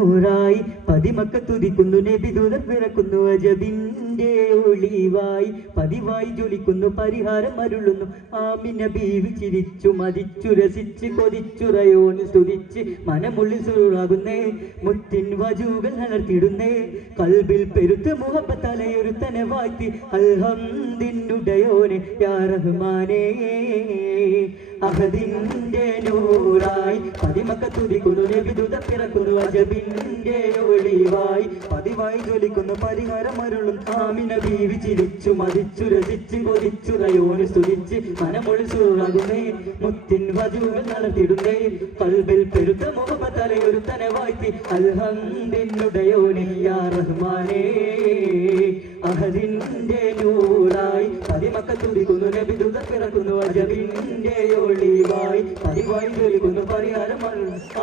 ായി പതിമക്ക തുതിക്കുന്നു നബിദൂതർ പിറക്കുന്നു അജബിന്റെ ഒളിവായി പതിവായി ജ്വലിക്കുന്നു പരിഹാരം അരുളുന്നു ആമിന ബീവി ചിരിച്ചു മതിച്ചു രസിച്ച് കൊതിച്ചുറയോന് സ്തുതിച്ച് മനമുള്ളിൽ സുറാകുന്നേ മുത്തിൻ വജൂകൾ വളർത്തിടുന്നേ കൽബിൽ പെരുത്ത മുഹബത്തലയൊരുത്തനെ വാഴ്ത്തി അൽഹംദിനുടയോനെ യാ റഹ്മാനേ അഹദിന്റെ നൂറായി പതിമക്ക തുതിക്കുന്നു നബിദൂതർ പിറക്കുന്നു അജബിന്റെ ഒളിവായി പതിവായി ജ്വലിക്കുന്നു പരിഹാരം അരുളും ആമിന ബീവി ചിരിച്ചു മതിച്ചു രസിച്ച് കൊതിച്ചുറയോന് സ്തുതിച്ച് മനമൊഴി സുറാകുന്നേ മുത്തിൻ വജൂകൾ നടത്തിടുന്നേ കൽബിൽ പെരുത്ത മുഹബത്തലയൊരുത്തനെ വാഴ്ത്തി അൽഹംദിനുടയോനെ യാ റഹ്മാനേ അഹദിന്റെ നൂറായി പതിമക്ക തുതിക്കുന്നു നബിദൂതർ പിറക്കുന്നു അജബിന്റെ ഒളിവായി പതിവായി ജ്വലിക്കുന്നു പരിഹാരം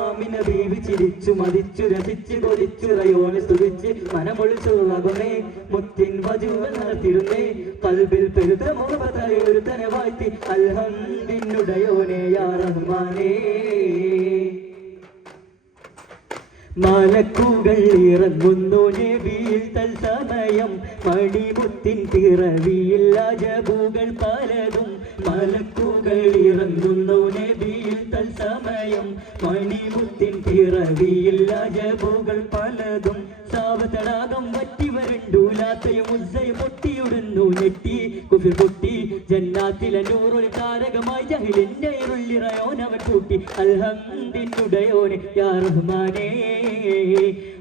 ആമിന ബീവി ചിരിച്ചു മതിച്ചു രസിച്ച് കൊതിച്ചുറയോനെ സ്തുതിച്ച് മനമൊഴി സുറാകുന്നേ മുത്തിൻ വജൂകൾ നടത്തിടുന്നേ കൽബിൽ പെരുത്ത മുഹബത്തലയൊരുത്തനെ വാഴ്ത്തി അൽഹംദിനുടയോനെ യാ റഹ്മാനേ മലക്കുകൾ ഇറങ്ങുന്നു നബിയിൽ തൽസമയം മണിമുത്തിൻ പിറവിയിൽ അജബുകൾ പലതും മലക്കുകൾ ഇറങ്ങുന്നു നബിയിൽ തൽസമയം മണിമുത്തിൻ പിറവിയിൽ അജബുകൾ പലതും സാവതടാകം വറ്റി വരണ്ടൂലാത്തയും ഉസ്സയും പൊട്ടിയുടുന്നു ഞെട്ടി കുഫിർ പൊട്ടി ജന്നാത്തിലെ നൂറൊളി താരകമായി ജഹിലിന്റെ ഇരുളിറയോൻ അവൻ കൂട്ടി അൽഹംദിനുടയോനെ യാ റഹ്മാനേ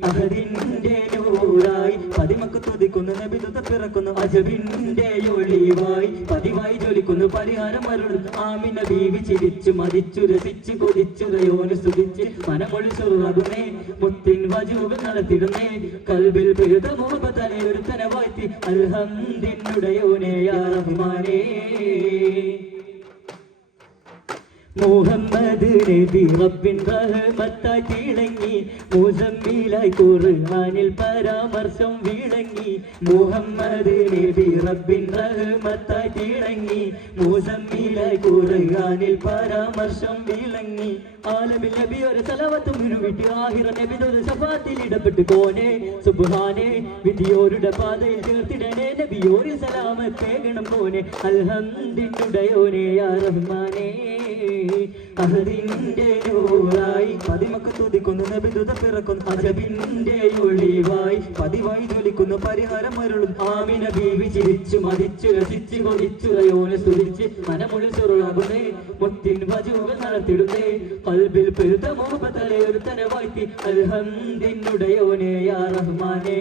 അഹദിന്റെ നൂറായി പതിമക്ക തുതിക്കുന്നു നബിദൂതർ പിറക്കുന്നു അജബിന്റെ ഒളിവായി പതിവായി ജ്വലിക്കുന്നു പരിഹാരം അരുളും ആമിന ബീവി ചിരിച്ചു മതിച്ചു രസിച്ച് കൊതിച്ചുറയോന് സ്തുതിച്ച് മനമൊഴി സുറാകുന്നേ മുത്തിൻ വജൂകൾ നടത്തിടുന്നേ കൽബിൽ പെരുത മുഹബത്തലയൊരുത്തനെ വാഴ്ത്തി അൽഹംദിനുടയോനെ യാ റഹ്മാനേ മുഹമ്മദ് നബി റബ്ബിൻ റഹ്മത്തായി തിളങ്ങി മുസമ്മിലായി ഖുർആനിൽ പരാമർശം വിളങ്ങി മുഹമ്മദ് നബി റബ്ബിൻ റഹ്മത്തായി തിളങ്ങി മുസമ്മിലായി ഖുർആനിൽ പരാമർശം വിളങ്ങി ആലമിൽ നബി ഒരു സലവത്തും വിരുവിട്ട് ആഹിറ നബിയുടെ ശഫാത്തിൽ ഇടപെട്ട് കോനെ സുബ്ഹാനേ വിധിയോരുടെ പാതയിൽ ചേർത്തിടണേ നബിയോരിൽ സലാമത്തേകണം കോനെ അൽഹംദിനുടയോനെ യാ റഹ്മാനേ അഹദിന്റെ നൂറായി പതിമക്ക തുതിക്കുന്നു നബിദൂതർ പിറക്കുന്നു അജബിന്റെ ഒളിവായി പതിവായി ജ്വലിക്കുന്നു പരിഹാരം അരുളും ആമിന ബീവി ചിരിച്ചു മതിച്ചു രസിച്ച് കൊതിച്ചുറയോനെ സ്തുതിച്ച് മനമൊഴി സുറാകുന്നേ മുത്തിൻ വജൂകൾ നടത്തിടുന്നേ കൽബിൽ പെരുത്ത മുഹബത്തലയൊരുത്തനെ വാഴ്ത്തി അൽഹംദിനുടയോനെ യാ റഹ്മാനേ